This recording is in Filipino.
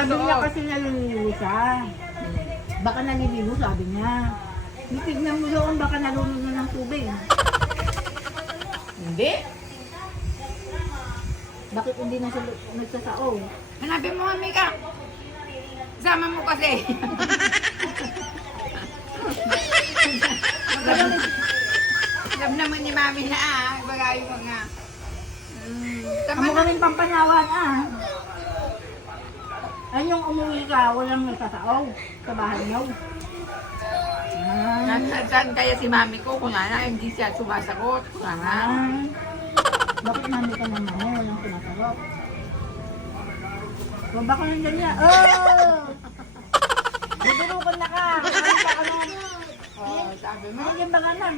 Sabi totoo. niya kasi naliligo siya. Baka naliligo, sabi niya. Tignan mo doon, baka nalunod na ng tubig. Hindi. Bakit hindi na siya nagsasao? Hanapin mo nga, Mika. Sama mo kasi. Alam naman ni Mami na bagay mo nga. Tama Amo na. kaming pampanawan Ay, yung umuwi ka, walang nagsasao sa bahay niyo. Saan kaya si Mami ko kung hindi siya sumasagot? Bakit mami ka naman mo, walang sumasagot? Baba ka ng ganyan. Oh! Budurukan na ka. Ano ba ka nun? Oh, sabi mo. Ano yung baganan?